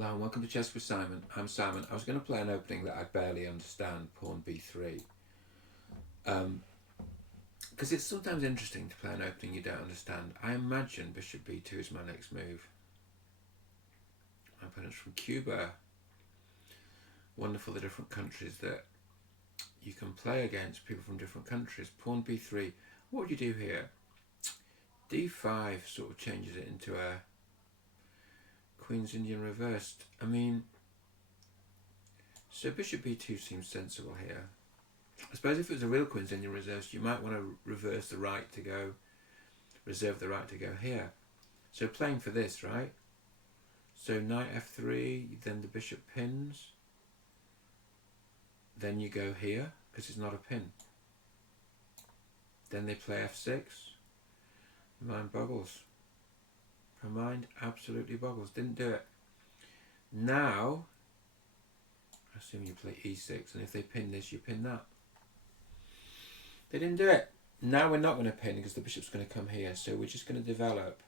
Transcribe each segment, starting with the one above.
Hello and welcome to Chess with Simon. I'm Simon. I was going to play an opening that I barely understand, pawn b3. Because it's sometimes interesting to play an opening you don't understand. I imagine bishop b2 is my next move. My opponent's from Cuba. Wonderful, the different countries that you can play against, people from different countries. Pawn b3. What would you do here? d5 sort of changes it into a Queen's Indian reversed. I mean, so bishop b2 seems sensible here. I suppose if it was a real Queen's Indian reversed, you might want to reverse the right to go, reserve the right to go here. So playing for this, right? So knight f3, then the bishop pins. Then you go here, because it's not a pin. Then they play f6. Mind boggles. Her mind absolutely boggles. Didn't do it. Now, I assume you play e6, and if they pin this, you pin that. They didn't do it. Now we're not going to pin because the bishop's going to come here, so we're just going to develop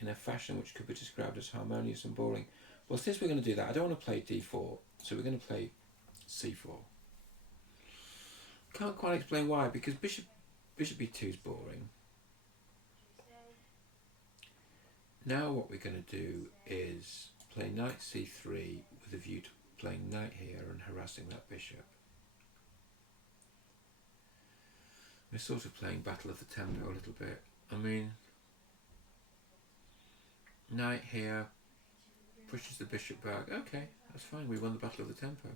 in a fashion which could be described as harmonious and boring. Well, since we're going to do that, I don't want to play d4, so we're going to play c4. Can't quite explain why, because bishop b2 is boring. Now what we're going to do is play knight c3 with a view to playing knight here and harassing that bishop. We're sort of playing battle of the tempo a little bit. I mean, knight here pushes the bishop back. Okay, that's fine. We won the battle of the tempo.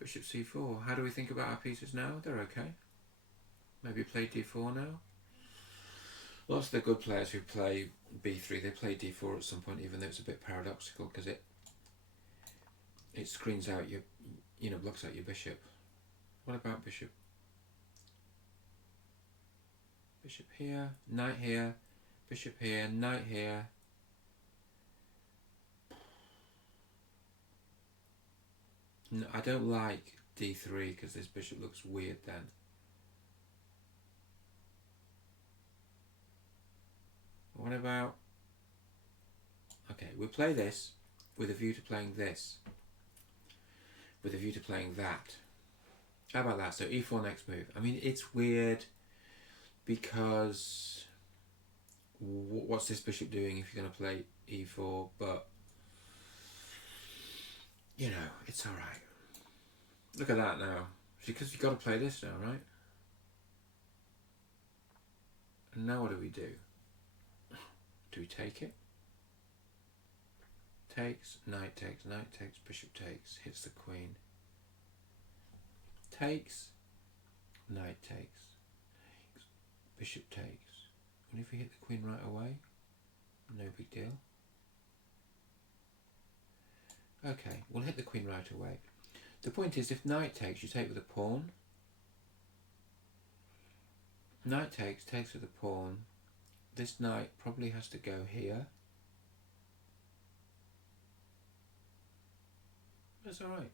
Bishop c4. How do we think about our pieces now? They're okay. Maybe play d4 now. Lots of the good players who play b3, they play d4 at some point, even though it's a bit paradoxical because it screens out your, blocks out your bishop. What about bishop? Bishop here, knight here, bishop here, knight here. No, I don't like d3 because this bishop looks weird then. What about, okay, we'll play this with a view to playing this, with a view to playing that. How about that? So e4 next move. I mean, it's weird because what's this bishop doing if you're going to play e4? But, it's alright. Look at that now. Because you've got to play this now, right? And now what do we do? Do we take it? Takes, knight takes, bishop takes, hits the queen. Takes, knight takes, bishop takes. What if we hit the queen right away? No big deal. Okay, we'll hit the queen right away. The point is, if knight takes, you take with a pawn. Knight takes with a pawn. This knight probably has to go here. That's alright.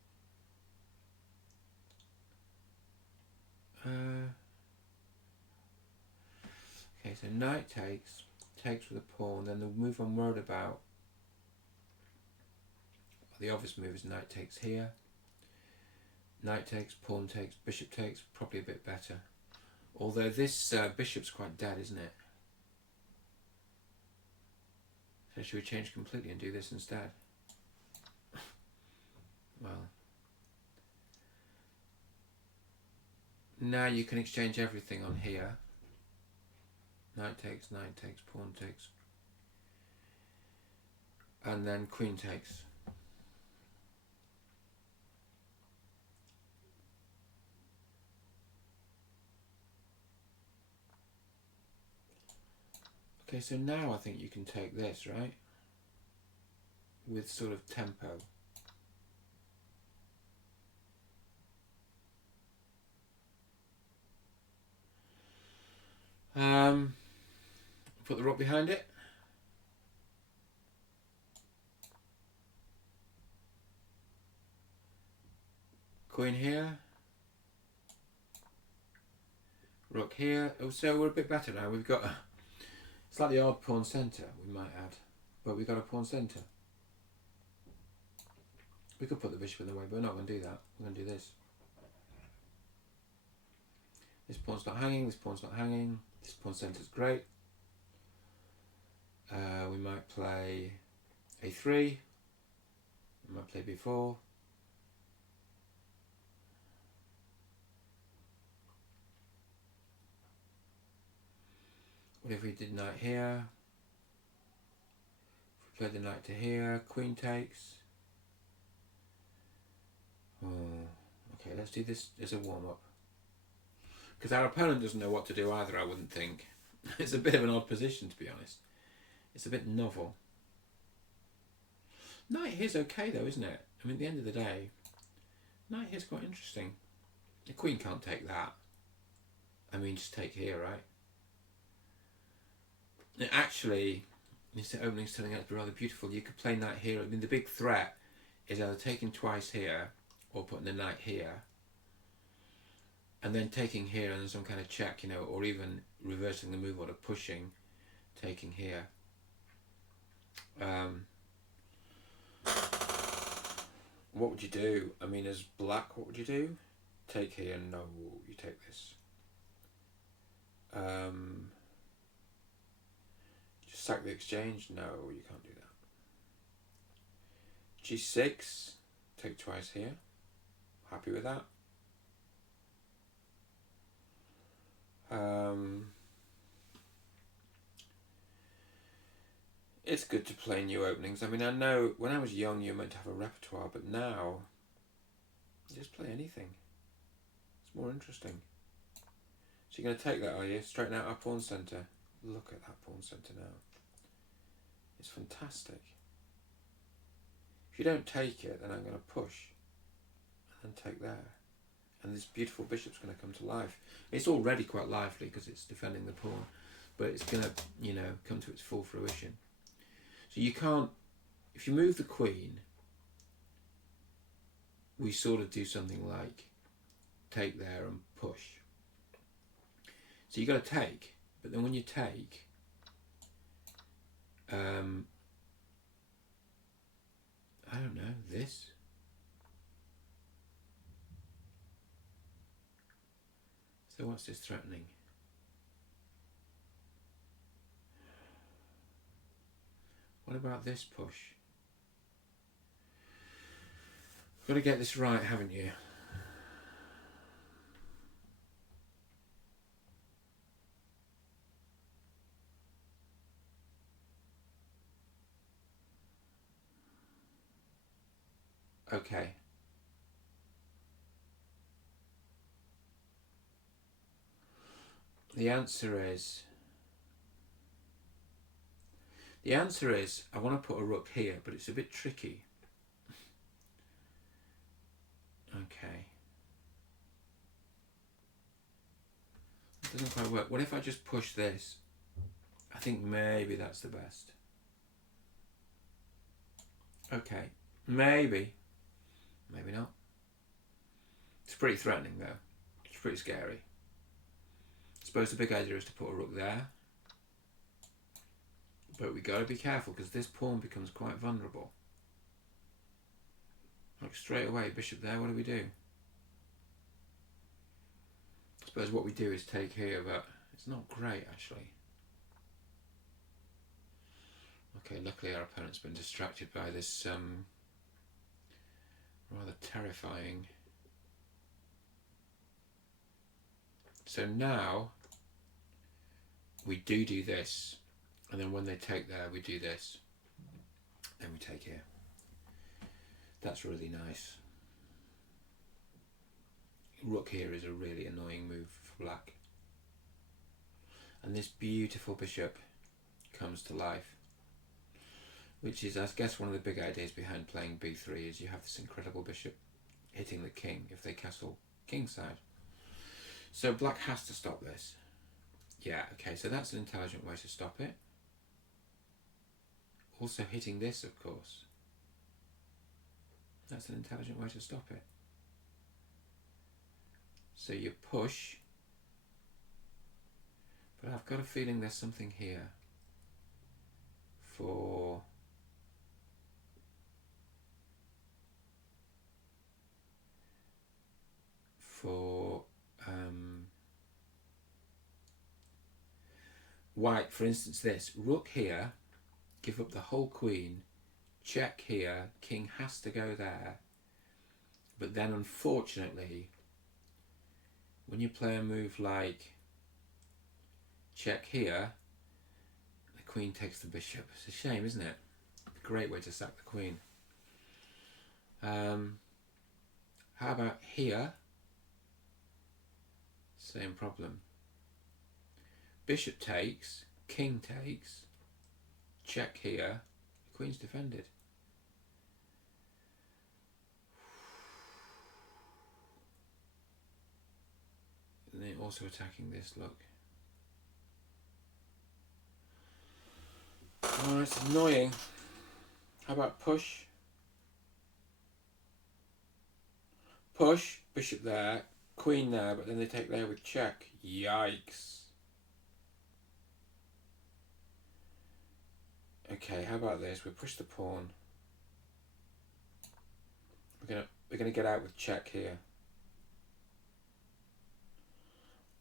Okay, so knight takes with a pawn, then the move I'm worried about, the obvious move is knight takes here. Knight takes, pawn takes, bishop takes, probably a bit better. Although this bishop's quite dead, isn't it? So should we change completely and do this instead? Well, now you can exchange everything on here. Knight takes, pawn takes, and then queen takes. Okay, so now I think you can take this, right? With sort of tempo. Put the rook behind it. Queen here. Rook here. Oh, so we're a bit better now. We've got a slightly odd pawn centre, we might add. but we've got a pawn centre. We could put the bishop in the way, but we're not going to do that. We're going to do this. This pawn's not hanging, this pawn's not hanging. This pawn centre's great. We might play a3. We might play b4. What if we did knight here? If we played the knight to here, queen takes. Oh, okay, let's do this as a warm-up. Because our opponent doesn't know what to do either, I wouldn't think. It's a bit of an odd position, to be honest. It's a bit novel. Knight here's okay though, isn't it? I mean, at the end of the day, knight here's quite interesting. The queen can't take that. I mean, just take here, right? And actually, this opening's turning out to be rather beautiful. You could play knight here. I mean, the big threat is either taking twice here or putting the knight here. And then taking here and then some kind of check, you know, or even reversing the move order, pushing, taking here. What would you do? I mean, as black, what would you do? Take here, no, you take this. Just sack the exchange? No, you can't do that. G6, take twice here. Happy with that? It's good to play new openings. I mean, I know when I was young you were meant to have a repertoire, but now you just play anything. It's more interesting. So you're going to take that, are you? Straighten out our pawn centre. Look at that pawn centre now. It's fantastic. If you don't take it, then I'm going to push and then take there. And this beautiful bishop's going to come to life. It's already quite lively because it's defending the pawn, but it's going to, you know, come to its full fruition. So you can't, if you move the queen, we sort of do something like take there and push. So you got to take, but then when you take, I don't know, this. So what's this threatening? What about this push? You've got to get this right, haven't you? Okay. The answer is I want to put a rook here, but it's a bit tricky. Okay. It doesn't quite work. What if I just push this? I think maybe that's the best. Okay. Maybe. Maybe not. It's pretty threatening though. It's pretty scary. I suppose the big idea is to put a rook there. But we got to be careful because this pawn becomes quite vulnerable. Like straight away, bishop there, what do we do? I suppose what we do is take here, but it's not great actually. Okay, luckily our opponent's been distracted by this rather terrifying. So now we do this. And then when they take there, we do this. Then we take here. That's really nice. Rook here is a really annoying move for black. And this beautiful bishop comes to life. Which is, I guess, one of the big ideas behind playing b3 is you have this incredible bishop hitting the king if they castle kingside. So black has to stop this. Yeah, okay, so that's an intelligent way to stop it. Also hitting this, of course. That's an intelligent way to stop it. So you push, but I've got a feeling there's something here for for white. For instance, this rook here, give up the whole queen, check here, king has to go there. But then unfortunately, when you play a move like check here, the queen takes the bishop. It's a shame, isn't it? A great way to sack the queen. How about here? Same problem. Bishop takes, king takes, check here, the queen's defended. And they're also attacking this, look. Oh, it's annoying. How about push? Push, bishop there, queen there, but then they take there with check. Yikes. Okay, how about this? We push the pawn. We're gonna get out with check here.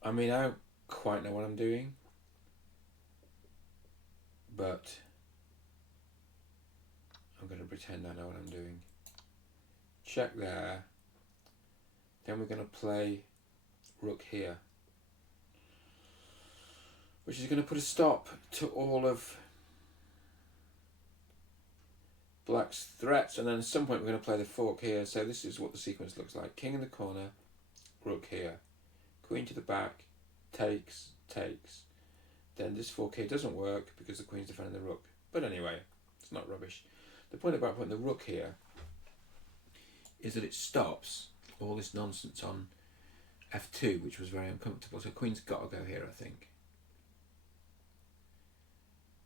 I mean, I don't quite know what I'm doing, but I'm gonna pretend I know what I'm doing. Check there. Then we're gonna play rook here, which is gonna put a stop to all of black's threats, and then at some point we're going to play the fork here. So this is what the sequence looks like. King in the corner, rook here, queen to the back, takes, takes. Then this fork here doesn't work because the queen's defending the rook. But anyway, it's not rubbish. The point about putting the rook here is that it stops all this nonsense on f2, which was very uncomfortable. So queen's got to go here, I think.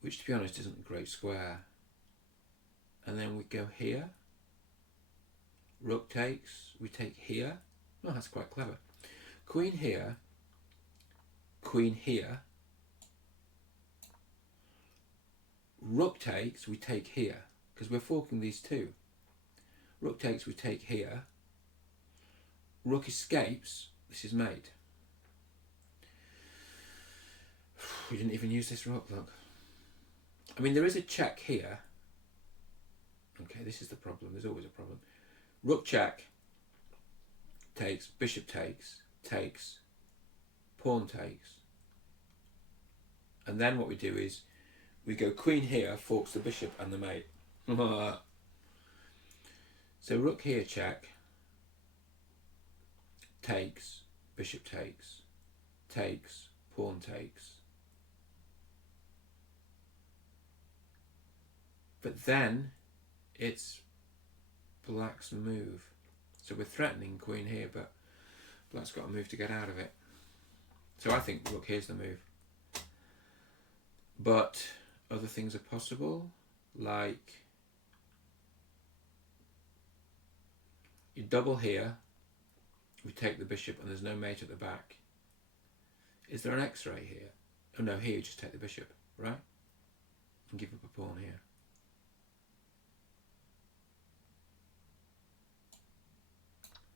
Which, to be honest, isn't a great square. And then we go here, rook takes, we take here. Oh, that's quite clever. Queen here, rook takes, we take here, because we're forking these two. Rook takes, we take here, rook escapes, this is mate. We didn't even use this rook, look. I mean, there is a check here. Okay, this is the problem. There's always a problem. Rook check, takes, bishop takes, takes, pawn takes. And then what we do is we go queen here, forks the bishop and the mate. So rook here check, takes, bishop takes, takes, pawn takes. But then it's black's move. So we're threatening queen here, but black's got a move to get out of it. So I think, look, here's the move. But other things are possible, like you double here, we take the bishop and there's no mate at the back. Is there an X-ray here? Oh no, here you just take the bishop, right? And give up a pawn here.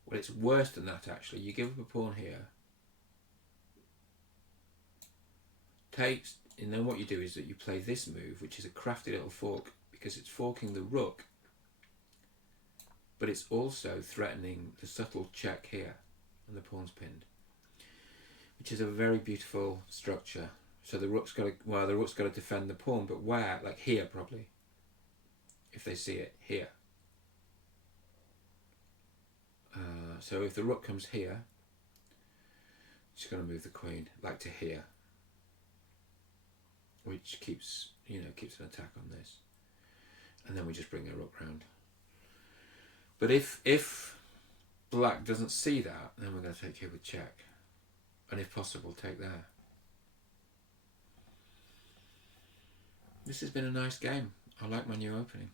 Well, it's worse than that, actually. You give up a pawn here, takes, and then what you do is that you play this move, which is a crafty little fork, because it's forking the rook, but it's also threatening the subtle check here, and the pawn's pinned, which is a very beautiful structure. So the rook's got to, well, the rook's got to defend the pawn, but where? Like here, probably, if they see it, here. So if the rook comes here, she's going to move the queen, like to here, which keeps, keeps an attack on this. And then we just bring her rook round. But if black doesn't see that, then we're going to take here with check. And if possible, take there. This has been a nice game. I like my new opening.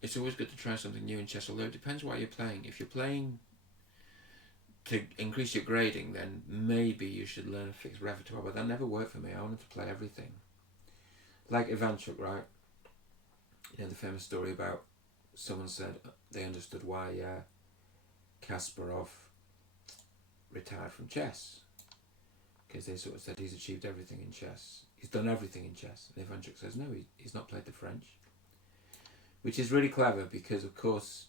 It's always good to try something new in chess, although it depends what you're playing. If you're playing to increase your grading, then maybe you should learn a fixed repertoire, but that never worked for me. I wanted to play everything. Like Ivanchuk, right? The famous story about someone said they understood why Kasparov retired from chess, because they sort of said he's achieved everything in chess. He's done everything in chess. And Ivanchuk says, no, he's not played the French. Which is really clever because, of course,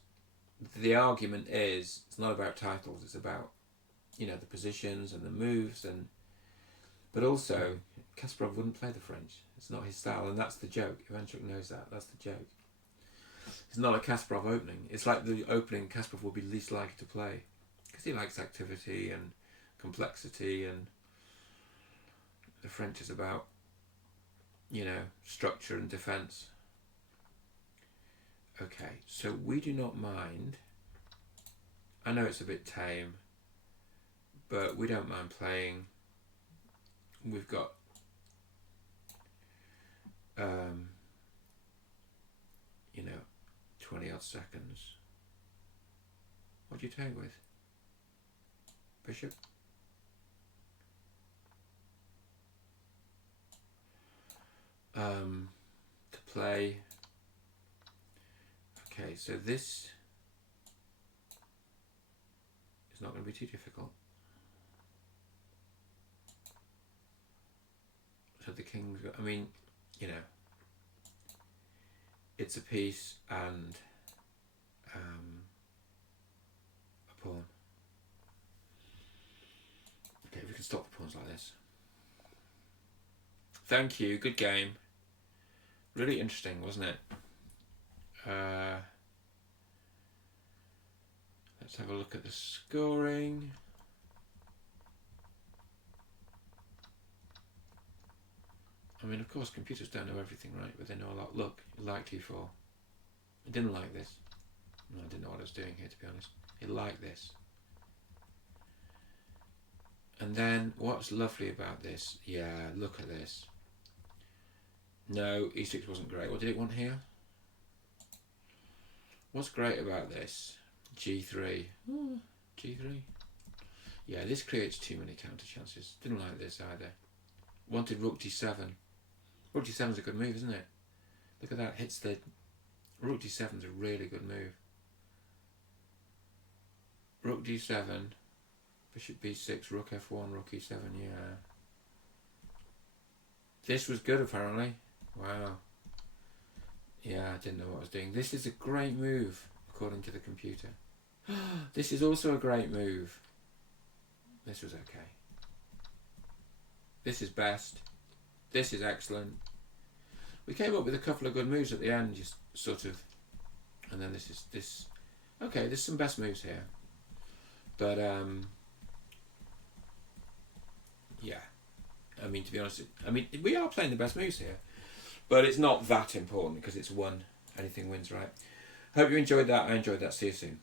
the argument is it's not about titles. It's about, the positions and the moves. But also, Kasparov wouldn't play the French. It's not his style. And that's the joke. Ivanchuk knows that. That's the joke. It's not a Kasparov opening. It's like the opening Kasparov will be least likely to play. Because he likes activity and complexity, and the French is about, structure and defence. Okay, so we do not mind. I know it's a bit tame, but we don't mind playing. We've got 20 odd seconds. What do you take with? Bishop? To play. Okay, so this is not going to be too difficult. So the king's got, it's a piece and a pawn. Okay, we can stop the pawns like this. Thank you, good game. Really interesting, wasn't it? Let's have a look at the scoring. Of course, computers don't know everything, right? But they know a lot. Look, it liked E4. It didn't like this. No, I didn't know what I was doing here, to be honest. It liked this. And then, what's lovely about this? Yeah, look at this. No, E6 wasn't great. What did it want here? What's great about this? G3. Oh, G3. Yeah, this creates too many counter chances. Didn't like this either. Wanted Rook G7. Rook G7 is a good move, isn't it? Look at that. Hits the... Rook G7 is a really good move. Rook G7. Bishop B6. Rook F1. Rook E7. Yeah. This was good, apparently. Wow. Yeah, I didn't know what I was doing. This is a great move, according to the computer. This is also a great move. This was okay. This is best. This is excellent. We came up with a couple of good moves at the end, just sort of, and then this. Okay, there's some best moves here, but yeah. To be honest, we are playing the best moves here, but it's not that important because it's one. Anything wins, right? Hope you enjoyed that. I enjoyed that. See you soon.